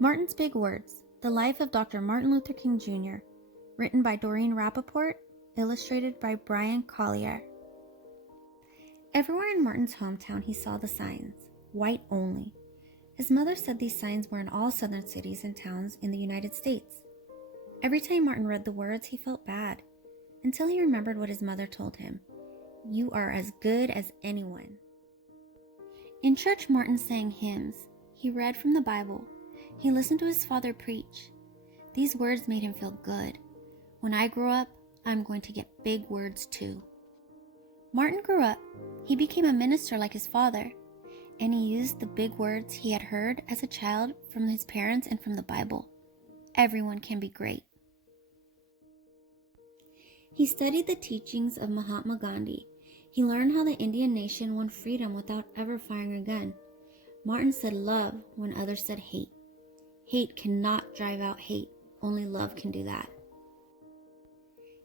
Martin's Big Words, The Life of Dr. Martin Luther King Jr., written by Doreen Rappaport, illustrated by Bryan Collier. Everywhere in Martin's hometown he saw the signs, white only. His mother said these signs were in all southern cities and towns in the United States. Every time Martin read the words, he felt bad, until he remembered what his mother told him. You are as good as anyone. In church, Martin sang hymns. He read from the Bible. He listened to his father preach. These words made him feel good. When I grow up, I'm going to get big words too. Martin grew up. He became a minister like his father, and he used the big words he had heard as a child from his parents and from the Bible. Everyone can be great. He studied the teachings of Mahatma Gandhi. He learned how the Indian nation won freedom without ever firing a gun. Martin said love when others said hate. Hate cannot drive out hate. Only love can do that.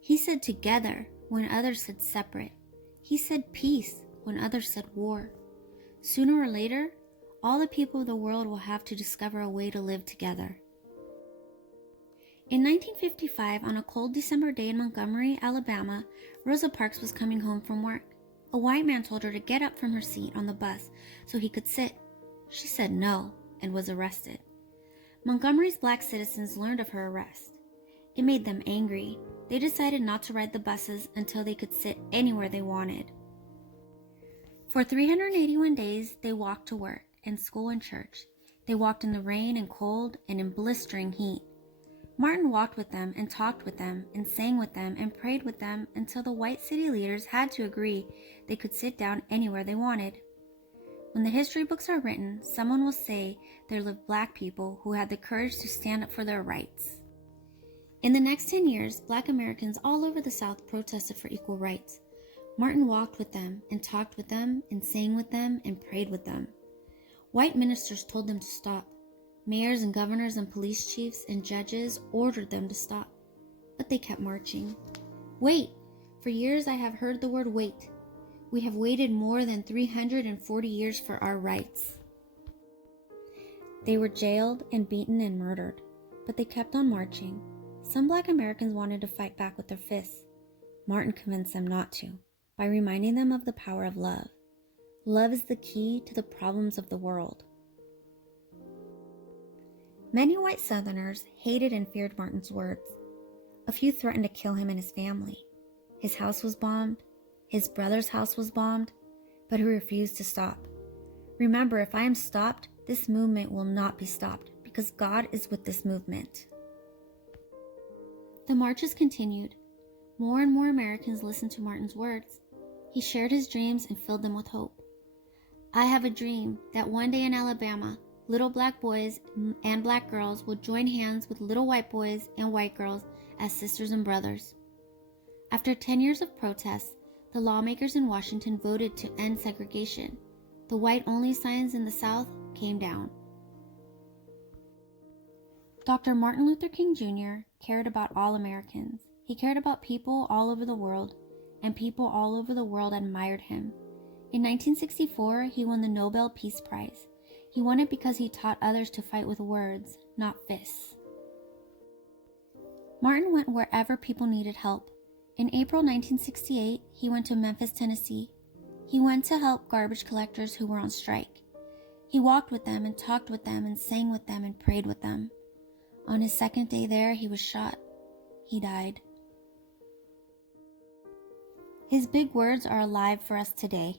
He said together when others said separate. He said peace when others said war. Sooner or later, all the people of the world will have to discover a way to live together. In 1955, on a cold December day in Montgomery, Alabama, Rosa Parks was coming home from work. A white man told her to get up from her seat on the bus so he could sit. She said no and was arrested. Montgomery's black citizens learned of her arrest. It made them angry. They decided not to ride the buses until they could sit anywhere they wanted. For 381 days, they walked to work and school and church. They walked in the rain and cold and in blistering heat. Martin walked with them and talked with them and sang with them and prayed with them until the white city leaders had to agree they could sit down anywhere they wanted. When the history books are written, someone will say there lived black people who had the courage to stand up for their rights. In the next 10 years, black Americans all over the South protested for equal rights. Martin walked with them and talked with them and sang with them and prayed with them. White ministers told them to stop. Mayors and governors and police chiefs and judges ordered them to stop, but they kept marching. Wait! For years I have heard the word wait. We have waited more than 340 years for our rights. They were jailed and beaten and murdered, but they kept on marching. Some black Americans wanted to fight back with their fists. Martin convinced them not to, by reminding them of the power of love. Love is the key to the problems of the world. Many white Southerners hated and feared Martin's words. A few threatened to kill him and his family. His house was bombed. His brother's house was bombed, but he refused to stop. Remember, if I am stopped, this movement will not be stopped because God is with this movement. The marches continued. More and more Americans listened to Martin's words. He shared his dreams and filled them with hope. I have a dream that one day in Alabama, little black boys and black girls will join hands with little white boys and white girls as sisters and brothers. After 10 years of protests, the lawmakers in Washington voted to end segregation. The white-only signs in the South came down. Dr. Martin Luther King Jr. cared about all Americans. He cared about people all over the world, and people all over the world admired him. In 1964, he won the Nobel Peace Prize. He won it because he taught others to fight with words, not fists. Martin went wherever people needed help. In April 1968, he went to Memphis, Tennessee. He went to help garbage collectors who were on strike. He walked with them and talked with them and sang with them and prayed with them. On his second day there, he was shot. He died. His big words are alive for us today.